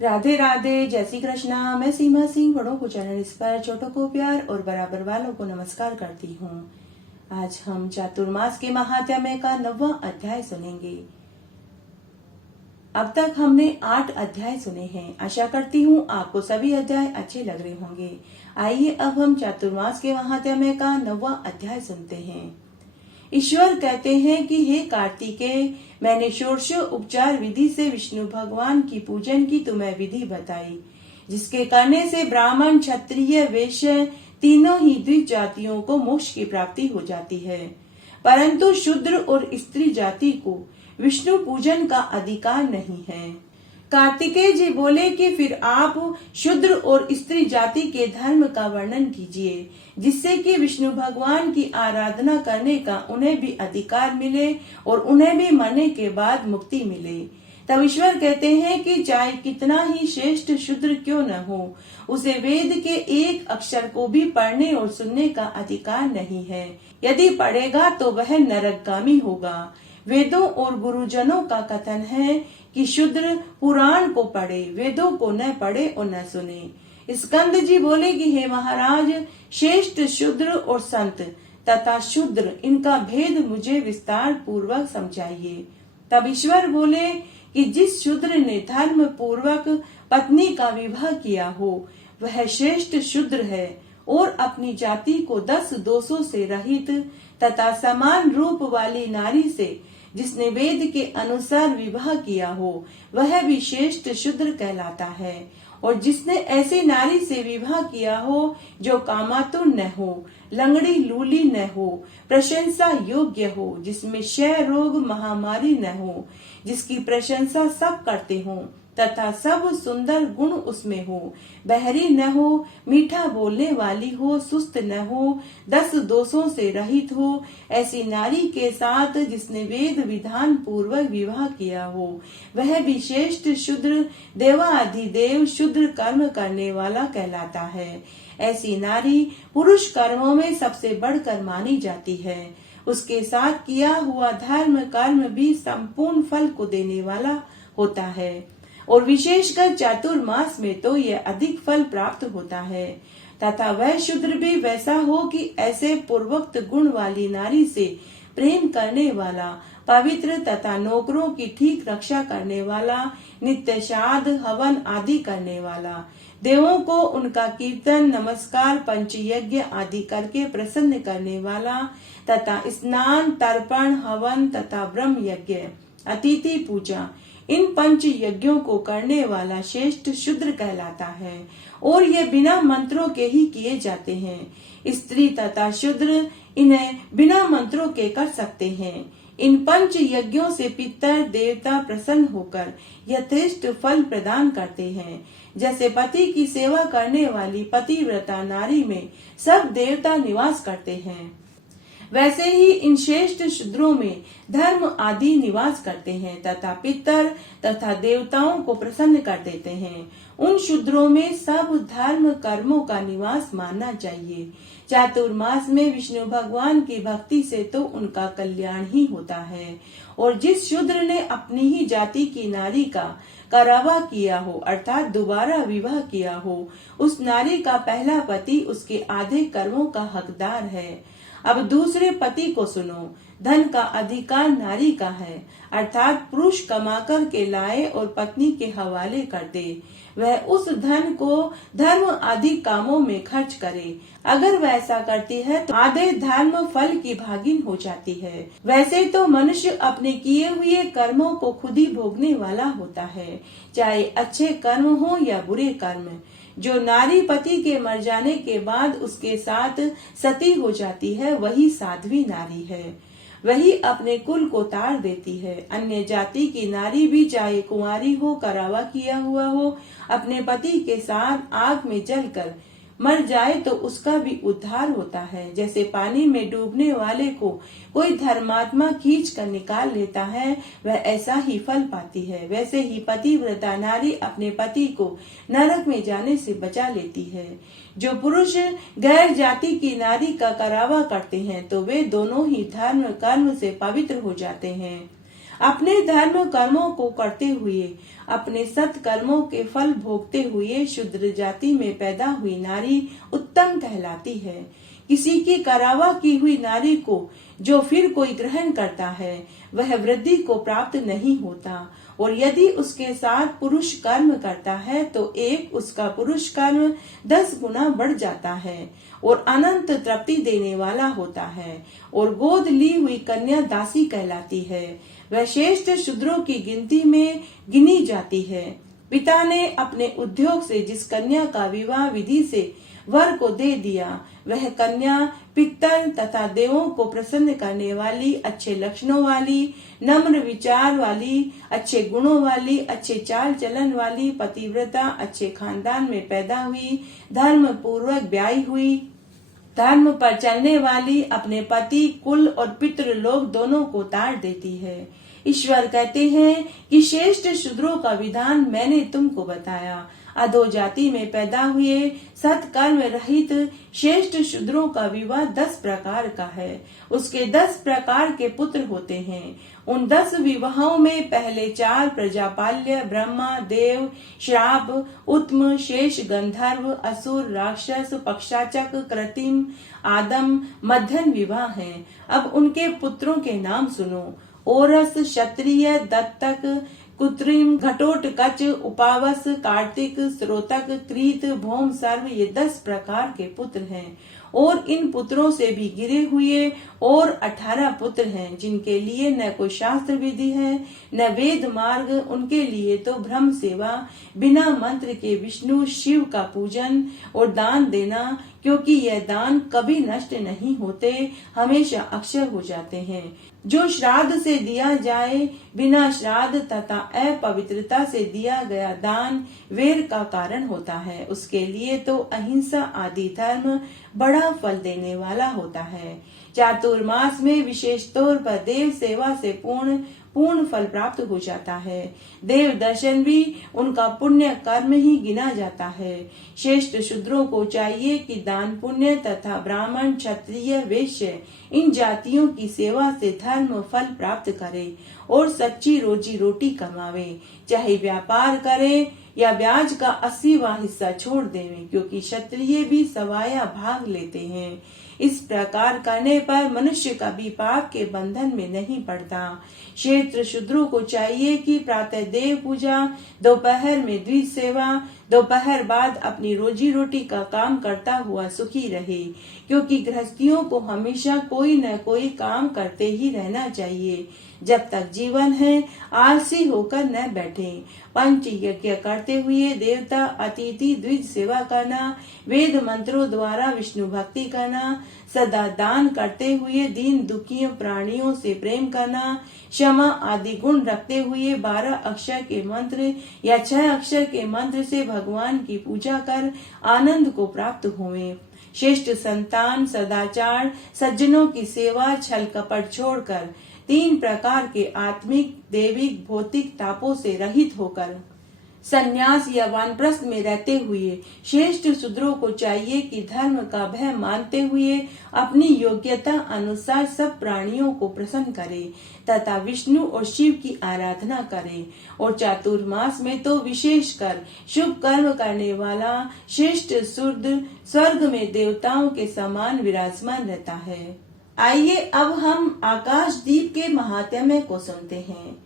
राधे राधे, जय श्री कृष्णा। मैं सीमा सिंह बड़ों को चरण स्पर्श, छोटों को प्यार और बराबर वालों को नमस्कार करती हूँ। आज हम चातुर्मास के महात्म्य का 9वां अध्याय सुनेंगे। अब तक हमने 8 अध्याय सुने हैं। आशा करती हूँ आपको सभी अध्याय अच्छे लग रहे होंगे। आइए अब हम चातुर्मास के महात्म्य का 9वां अध्याय सुनते हैं। ईश्वर कहते हैं कि हे कार्तिकेय, मैंने षोडश उपचार विधि से विष्णु भगवान की पूजन की तुम्हें विधि बताई, जिसके करने से ब्राह्मण, क्षत्रिय, वैश्य तीनों ही द्विज जातियों को मोक्ष की प्राप्ति हो जाती है, परंतु शूद्र और स्त्री जाति को विष्णु पूजन का अधिकार नहीं है। कार्तिकेय जी बोले कि फिर आप शूद्र और स्त्री जाति के धर्म का वर्णन कीजिए, जिससे कि विष्णु भगवान की आराधना करने का उन्हें भी अधिकार मिले और उन्हें भी मरने के बाद मुक्ति मिले। तब ईश्वर कहते हैं कि चाहे कितना ही श्रेष्ठ शूद्र क्यों न हो, उसे वेद के एक अक्षर को भी पढ़ने और सुनने का अधिकार नहीं है। यदि पढ़ेगा तो वह नरकगामी होगा। वेदों और गुरुजनों का कथन है कि शूद्र पुराण को पढ़े, वेदों को न पढ़े और न सुने। स्कंद जी बोले कि हे महाराज, श्रेष्ठ शूद्र और संत तथा शूद्र, इनका भेद मुझे विस्तार पूर्वक समझाइए। तब ईश्वर बोले कि जिस शूद्र ने धर्म पूर्वक पत्नी का विवाह किया हो, वह श्रेष्ठ शूद्र है और अपनी जाति को 10 दोषों से रहित तथा समान रूप वाली नारी से जिसने वेद के अनुसार विवाह किया हो, वह भी श्रेष्ठ शूद्र कहलाता है। और जिसने ऐसी नारी से विवाह किया हो जो कामातुर न हो, लंगड़ी लूली न हो, प्रशंसा योग्य हो, जिसमें क्षय रोग महामारी न हो, जिसकी प्रशंसा सब करते हो तथा सब सुंदर गुण उसमें हो, बहरी न हो, मीठा बोलने वाली हो, सुस्त न हो, 10 दोषों से रहित हो, ऐसी नारी के साथ जिसने वेद विधान पूर्वक विवाह किया हो, वह भी श्रेष्ठ शूद्र, देवाधिदेव शूद्र कर्म करने वाला कहलाता है। ऐसी नारी पुरुष कर्मों में सबसे बढ़कर मानी जाती है। उसके साथ किया हुआ धर्म कर्म भी संपूर्ण फल को देने वाला होता है, और विशेषकर चातुर्मास में तो यह अधिक फल प्राप्त होता है। तथा वह शूद्र भी वैसा हो कि ऐसे पूर्वोक्त गुण वाली नारी से प्रेम करने वाला, पवित्र तथा नौकरों की ठीक रक्षा करने वाला, नित्य श्राद्ध हवन आदि करने वाला, देवों को उनका कीर्तन, नमस्कार, पंचयज्ञ आदि करके प्रसन्न करने वाला, तथा स्नान, तर्पण, हवन तथा ब्रह्म यज्ञ, अतिथि पूजा, इन 5 यज्ञों को करने वाला श्रेष्ठ शूद्र कहलाता है। और ये बिना मंत्रों के ही किए जाते हैं। स्त्री तथा शूद्र इन्हें बिना मंत्रों के कर सकते हैं। इन 5 यज्ञों से पितर देवता प्रसन्न होकर यथेष्ट फल प्रदान करते हैं। जैसे पति की सेवा करने वाली पतिव्रता नारी में सब देवता निवास करते हैं, वैसे ही इन श्रेष्ठ शूद्रों में धर्म आदि निवास करते हैं तथा पितर तथा देवताओं को प्रसन्न कर देते हैं। उन शूद्रों में सब धर्म कर्मों का निवास मानना चाहिए। चातुर्मास में विष्णु भगवान की भक्ति से तो उनका कल्याण ही होता है। और जिस शूद्र ने अपनी ही जाति की नारी का करावा किया हो, अर्थात दोबारा विवाह किया हो, उस नारी का पहला पति उसके आधे कर्मों का हकदार है। अब दूसरे पति को सुनो। धन का अधिकार नारी का है, अर्थात पुरुष कमाकर के लाए और पत्नी के हवाले कर दे। वह उस धन को धर्म आदि कामों में खर्च करे। अगर वह ऐसा करती है तो आधे धर्म फल की भागीन हो जाती है। वैसे तो मनुष्य अपने किए हुए कर्मों को खुद ही भोगने वाला होता है, चाहे अच्छे कर्म हो या बुरे कर्म। जो नारी पति के मर जाने के बाद उसके साथ सती हो जाती है, वही साध्वी नारी है। वही अपने कुल को तार देती है। अन्य जाति की नारी भी चाहे कुंवारी हो, करावा किया हुआ हो, अपने पति के साथ आग में जलकर मर जाए तो उसका भी उद्धार होता है। जैसे पानी में डूबने वाले को कोई धर्मात्मा खींच कर निकाल लेता है, वह ऐसा ही फल पाती है। वैसे ही पतिव्रता नारी अपने पति को नरक में जाने से बचा लेती है। जो पुरुष गैर जाति की नारी का करावा करते हैं तो वे दोनों ही धर्म कर्म से पवित्र हो जाते हैं। अपने धर्म कर्मों को करते हुए, अपने सत्कर्मों के फल भोगते हुए शूद्र जाति में पैदा हुई नारी उत्तम कहलाती है। किसी की करावा की हुई नारी को जो फिर कोई ग्रहण करता है वह वृद्धि को प्राप्त नहीं होता, और यदि उसके साथ पुरुष कर्म करता है तो एक उसका पुरुष कर्म 10 गुना बढ़ जाता है और अनंत तृप्ति देने वाला होता है। और गोद ली हुई कन्या दासी कहलाती है, वह श्रेष्ठ शूद्रों की गिनती में गिनी जाती है। पिता ने अपने उद्योग से जिस कन्या का विवाह विधि से वर को दे दिया, वह कन्या पितर तथा देवों को प्रसन्न करने वाली, अच्छे लक्षणों वाली, नम्र विचार वाली, अच्छे गुणों वाली, अच्छे चाल चलन वाली, पतिव्रता, अच्छे खानदान में पैदा हुई, धर्म पूर्वक ब्याही हुई, धर्म पर चलने वाली, अपने पति, कुल और पितृ लोग दोनों को ताड़ देती है। ईश्वर कहते हैं कि श्रेष्ठ शूद्रों का विधान मैंने तुमको बताया। अधो जाति में पैदा हुए सत्कर्म रहित श्रेष्ठ शूद्रों का विवाह 10 प्रकार का है। उसके 10 प्रकार के पुत्र होते हैं। उन 10 विवाहों में पहले 4 प्रजापाल्य, ब्रह्मा, देव, श्राप, उत्तम, शेष, गंधर्व, असुर, राक्षस, पक्षाचक, कृत्रिम, आदम, मध्यन विवाह हैं। अब उनके पुत्रों के नाम सुनो। ओरस, क्षत्रिय, दत्तक, कृत्रिम, घटोत्कच, उपावस, कार्तिक, स्रोतक, कृत, भौम, सर्व, ये 10 प्रकार के पुत्र हैं। और इन पुत्रों से भी गिरे हुए और 18 पुत्र हैं, जिनके लिए न कोई शास्त्र विधि है न वेद मार्ग। उनके लिए तो ब्रह्म सेवा, बिना मंत्र के विष्णु शिव का पूजन और दान देना, क्योंकि यह दान कभी नष्ट नहीं होते, हमेशा अक्षय हो जाते हैं। जो श्राद्ध से दिया जाए, बिना श्राद्ध तथा अपवित्रता से दिया गया दान वेर का कारण होता है। उसके लिए तो अहिंसा आदि धर्म बड़ा फल देने वाला होता है। चातुर्मास में विशेष तौर पर देव सेवा से पूर्ण फल प्राप्त हो जाता है। देव दर्शन भी उनका पुण्य कर्म ही गिना जाता है। श्रेष्ठ शूद्रों को चाहिए कि दान पुण्य तथा ब्राह्मण, क्षत्रिय, वैश्य इन जातियों की सेवा से धर्म फल प्राप्त करे और सच्ची रोजी रोटी कमावे, चाहे व्यापार करे या ब्याज का 80वां हिस्सा छोड़ देवे, क्योंकि क्षत्रिय भी सवाया भाग लेते हैं। इस प्रकार करने पर मनुष्य कभी पाप के बंधन में नहीं पड़ता। क्षेत्र शूद्रों को चाहिए कि प्रातः देव पूजा, दोपहर में द्विज सेवा, दोपहर बाद अपनी रोजी रोटी का काम करता हुआ सुखी रहे, क्योंकि गृहस्थियों को हमेशा कोई न कोई काम करते ही रहना चाहिए। जब तक जीवन है आलसी होकर न बैठे। पंच यज्ञ करते हुए देवता, अतिथि, द्विज सेवा करना, वेद मंत्रों द्वारा विष्णु भक्ति करना, सदा दान करते हुए दीन दुखियों प्राणियों से प्रेम करना, क्षमा आदि गुण रखते हुए 12 अक्षर के मंत्र या 6 अक्षर के मंत्र से भगवान की पूजा कर आनंद को प्राप्त हुए। श्रेष्ठ संतान, सदाचार, सज्जनों की सेवा, छल कपट छोड़कर 3 प्रकार के आत्मिक, दैविक, भौतिक तापों से रहित होकर संन्यास या वानप्रस्थ में रहते हुए श्रेष्ठ शूद्रों को चाहिए कि धर्म का भय मानते हुए अपनी योग्यता अनुसार सब प्राणियों को प्रसन्न करे तथा विष्णु और शिव की आराधना करे। और चातुर्मास में तो विशेषकर शुभ कर्म करने वाला श्रेष्ठ शूद्र स्वर्ग में देवताओं के समान विराजमान रहता है। आइए अब हम आकाश दीप के महात्म्य को सुनते हैं।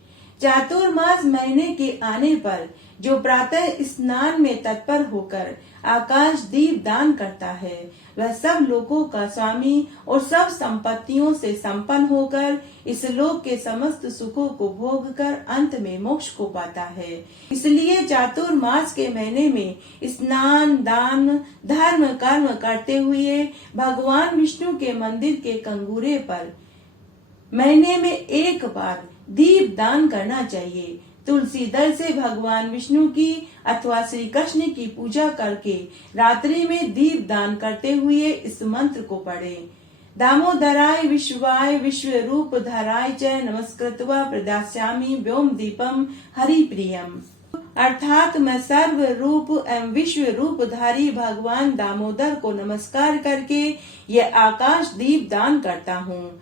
चातुर्मास महीने के आने पर जो प्रातः स्नान में तत्पर होकर आकाश दीप दान करता है, वह सब लोगों का स्वामी और सब संपत्तियों से संपन्न होकर इस लोक के समस्त सुखों को भोग कर अंत में मोक्ष को पाता है। इसलिए चातुर्मास के महीने में स्नान, दान, धर्म कर्म करते हुए भगवान विष्णु के मंदिर के कंगूरे पर महीने में एक बार दीप दान करना चाहिए। तुलसी दल से भगवान विष्णु की अथवा श्री कृष्ण की पूजा करके रात्रि में दीप दान करते हुए इस मंत्र को पढ़े। दामोदराय विश्वाय विश्व रूप धराय च नमस्कृत्वा प्रदास्यामि व्योम दीपम हरि प्रियम। अर्थात मैं सर्व रूप एवं विश्व रूपधारी भगवान दामोदर को नमस्कार करके यह आकाश दीप दान करता हूँ।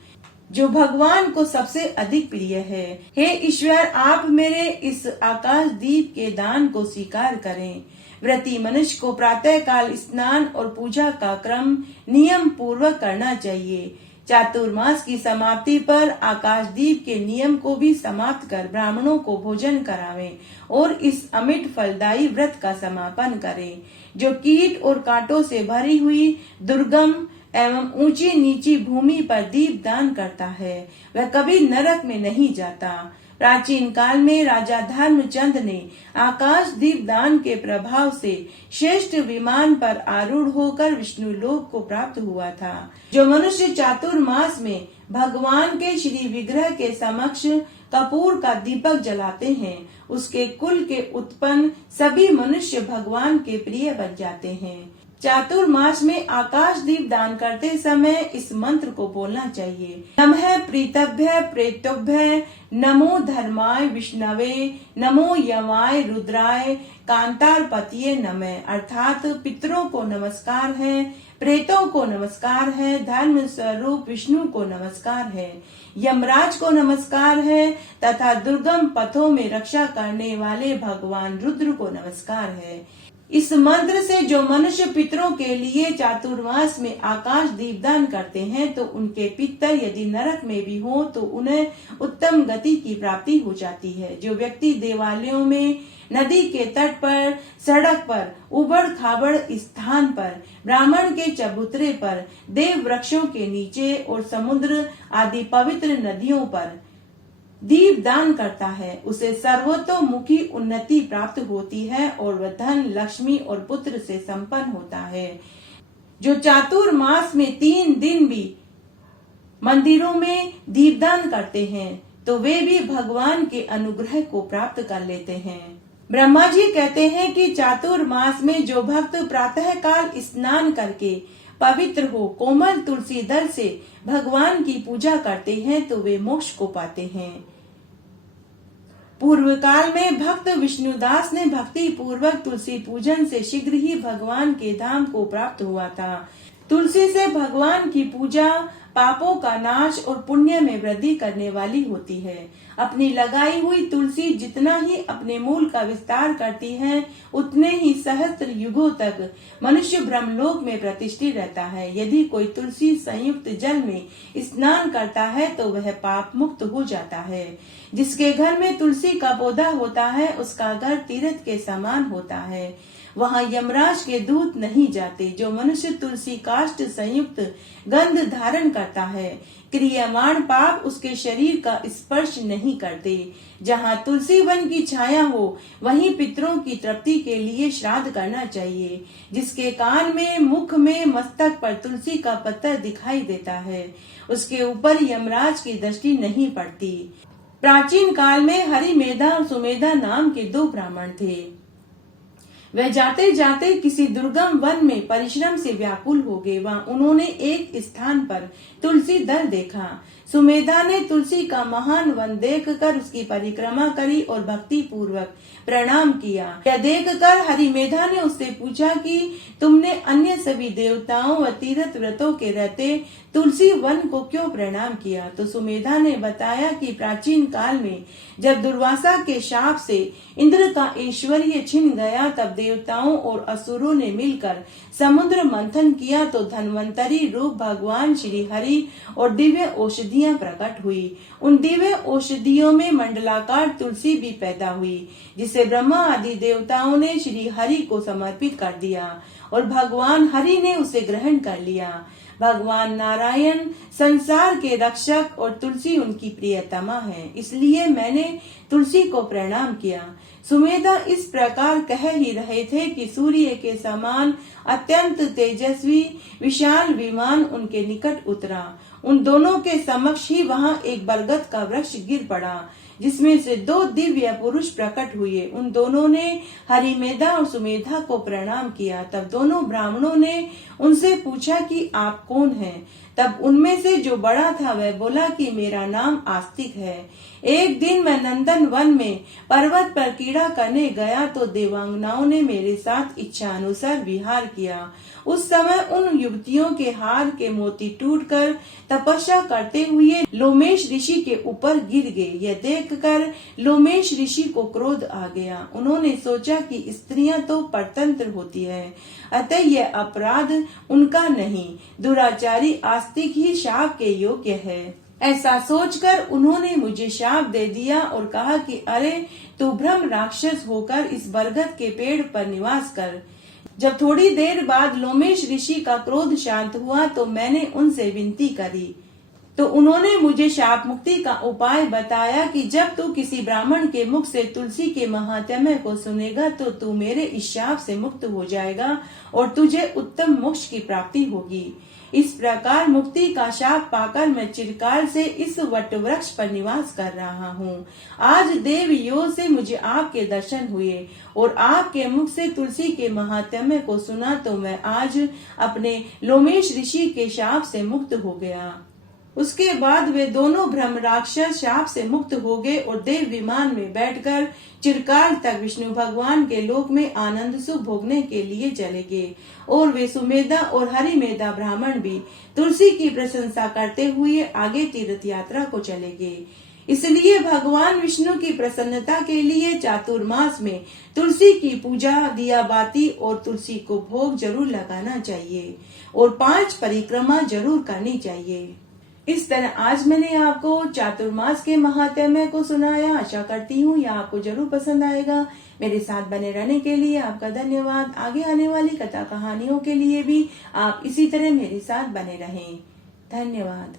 जो भगवान को सबसे अधिक प्रिय है। हे ईश्वर, आप मेरे इस आकाश दीप के दान को स्वीकार करें। व्रती मनुष्य को प्रातः काल स्नान और पूजा का क्रम नियम पूर्वक करना चाहिए। चातुर्मास की समाप्ति पर आकाशदीप के नियम को भी समाप्त कर ब्राह्मणों को भोजन करावें और इस अमिट फलदायी व्रत का समापन करें। जो कीट और कांटों से भरी हुई दुर्गम एवं ऊंची नीची भूमि पर दीप दान करता है, वह कभी नरक में नहीं जाता। प्राचीन काल में राजा धर्मचंद ने आकाश दीप दान के प्रभाव से श्रेष्ठ विमान पर आरूढ़ होकर विष्णु लोक को प्राप्त हुआ था। जो मनुष्य चातुर्मास में भगवान के श्री विग्रह के समक्ष कपूर का दीपक जलाते हैं, उसके कुल के उत्पन्न सभी मनुष्य भगवान के प्रिय बन जाते हैं। चातुर्मास में आकाश दीप दान करते समय इस मंत्र को बोलना चाहिए। नमः प्रीतभ्य प्रेतोभ्य, नमो धर्माय विष्णवे, नमो यमाय रुद्राय, कांतारपतिये नमः। अर्थात पितरों को नमस्कार है, प्रेतों को नमस्कार है, धर्म स्वरूप विष्णु को नमस्कार है, यमराज को नमस्कार है तथा दुर्गम पथों में रक्षा करने वाले भगवान रुद्र को नमस्कार है। इस मंत्र से जो मनुष्य पितरों के लिए चातुर्मास में आकाश दीपदान करते हैं तो उनके पितर यदि नरक में भी हो तो उन्हें उत्तम गति की प्राप्ति हो जाती है। जो व्यक्ति देवालयों में, नदी के तट पर, सड़क पर, उबड़ खाबड़ स्थान पर, ब्राह्मण के चबूतरे पर, देव वृक्षों के नीचे और समुद्र आदि पवित्र नदियों पर दीप दान करता है, उसे सर्वतोमुखी उन्नति प्राप्त होती है और वह धन, लक्ष्मी और पुत्र से संपन्न होता है। जो चातुर्मास में 3 दिन भी मंदिरों में दीपदान करते हैं तो वे भी भगवान के अनुग्रह को प्राप्त कर लेते हैं। ब्रह्मा जी कहते हैं कि चातुर्मास में जो भक्त प्रातः काल स्नान करके पवित्र हो कोमल तुलसी दल से भगवान की पूजा करते हैं तो वे मोक्ष को पाते हैं। पूर्व काल में भक्त विष्णुदास ने भक्ति पूर्वक तुलसी पूजन से शीघ्र ही भगवान के धाम को प्राप्त हुआ था। तुलसी से भगवान की पूजा पापों का नाश और पुण्य में वृद्धि करने वाली होती है। अपनी लगाई हुई तुलसी जितना ही अपने मूल का विस्तार करती है, उतने ही सहस्त्र युगों तक मनुष्य ब्रह्मलोक में प्रतिष्ठित रहता है। यदि कोई तुलसी संयुक्त जल में स्नान करता है तो वह पाप मुक्त हो जाता है। जिसके घर में तुलसी का पौधा होता है उसका घर तीर्थ के समान होता है, वहाँ यमराज के दूत नहीं जाते। जो मनुष्य तुलसी काष्ठ संयुक्त गंध धारण करता है, क्रियमाण पाप उसके शरीर का स्पर्श नहीं करते। जहाँ तुलसी वन की छाया हो वहीं पितरों की तृप्ति के लिए श्राद्ध करना चाहिए। जिसके कान में, मुख में, मस्तक पर तुलसी का पत्थर दिखाई देता है, उसके ऊपर यमराज की दृष्टि नहीं पड़ती। प्राचीन काल में हरिमेधा और सुमेधा नाम के 2 ब्राह्मण थे। वह जाते जाते किसी दुर्गम वन में परिश्रम से व्याकुल हो गए। वहाँ उन्होंने एक स्थान पर तुलसी दल देखा। सुमेधा ने तुलसी का महान वन देखकर उसकी परिक्रमा करी और भक्ति पूर्वक प्रणाम किया। यह देखकर हरिमेधा ने उससे पूछा कि तुमने अन्य सभी देवताओं व तीर्थ व्रतों के रहते तुलसी वन को क्यों प्रणाम किया? तो सुमेधा ने बताया कि प्राचीन काल में जब दुर्वासा के शाप से इंद्र का ऐश्वर्य छिन गया तब देवताओं और असुरों ने मिलकर समुद्र मंथन किया तो धन्वंतरी रूप भगवान श्री हरि और दिव्य औषधियां प्रकट हुई। उन दिव्य औषधियों में मंडलाकार तुलसी भी पैदा हुई, जिसे ब्रह्मा आदि देवताओं ने श्री हरि को समर्पित कर दिया और भगवान हरि ने उसे ग्रहण कर लिया। भगवान नारायण संसार के रक्षक और तुलसी उनकी प्रियतमा है, इसलिए मैंने तुलसी को प्रणाम किया। सुमेधा इस प्रकार कह ही रहे थे कि सूर्य के समान अत्यंत तेजस्वी विशाल विमान उनके निकट उतरा। उन दोनों के समक्ष ही वहाँ एक बरगद का वृक्ष गिर पड़ा, जिसमें से 2 दिव्य पुरुष प्रकट हुए। उन दोनों ने हरिमेधा और सुमेधा को प्रणाम किया। तब दोनों ब्राह्मणों ने उनसे पूछा कि आप कौन हैं? तब उनमें से जो बड़ा था वह बोला कि मेरा नाम आस्तिक है। एक दिन मैं नंदन वन में पर्वत पर क्रीड़ा करने गया तो देवांगनाओं ने मेरे साथ इच्छा अनुसार विहार किया। उस समय उन युवतियों के हार के मोती टूटकर तपस्या करते हुए लोमेश ऋषि के ऊपर गिर गए। यह देखकर लोमेश ऋषि को क्रोध आ गया। उन्होंने सोचा कि स्त्रियां तो परतंत्र होती है, अतः यह अपराध उनका नहीं, दुराचारी आस्तिक ही शाप के योग्य है। ऐसा सोचकर उन्होंने मुझे शाप दे दिया और कहा कि अरे तू ब्रह्म राक्षस होकर इस बरगद के पेड़ पर निवास कर। जब थोड़ी देर बाद लोमेश ऋषि का क्रोध शांत हुआ तो मैंने उनसे विनती करी तो उन्होंने मुझे शाप मुक्ति का उपाय बताया कि जब तू किसी ब्राह्मण के मुख से तुलसी के महात्म्य को सुनेगा तो तू मेरे इस शाप से मुक्त हो जाएगा और तुझे उत्तम मोक्ष की प्राप्ति होगी। इस प्रकार मुक्ति का शाप पाकर मैं चिरकाल से इस वट वृक्ष पर निवास कर रहा हूँ। आज देव योग से मुझे आपके दर्शन हुए और आपके मुख से तुलसी के महात्म्य को सुना तो मैं आज अपने लोमेश ऋषि के शाप से मुक्त हो गया। उसके बाद वे दोनों ब्रह्म राक्षस शाप से मुक्त हो गए और देव विमान में बैठकर चिरकाल तक विष्णु भगवान के लोक में आनंद सुख भोगने के लिए चले गए। और वे सुमेधा और हरिमेधा ब्राह्मण भी तुलसी की प्रशंसा करते हुए आगे तीर्थ यात्रा को चले गए। इसलिए भगवान विष्णु की प्रसन्नता के लिए चातुर्मास में तुलसी की पूजा, दिया बाती और तुलसी को भोग जरूर लगाना चाहिए और 5 परिक्रमा जरूर करनी चाहिए। इस तरह आज मैंने आपको चातुर्मास के महात्म्य को सुनाया। आशा करती हूँ यह आपको जरूर पसंद आएगा। मेरे साथ बने रहने के लिए आपका धन्यवाद। आगे आने वाली कथा कहानियों के लिए भी आप इसी तरह मेरे साथ बने रहें। धन्यवाद।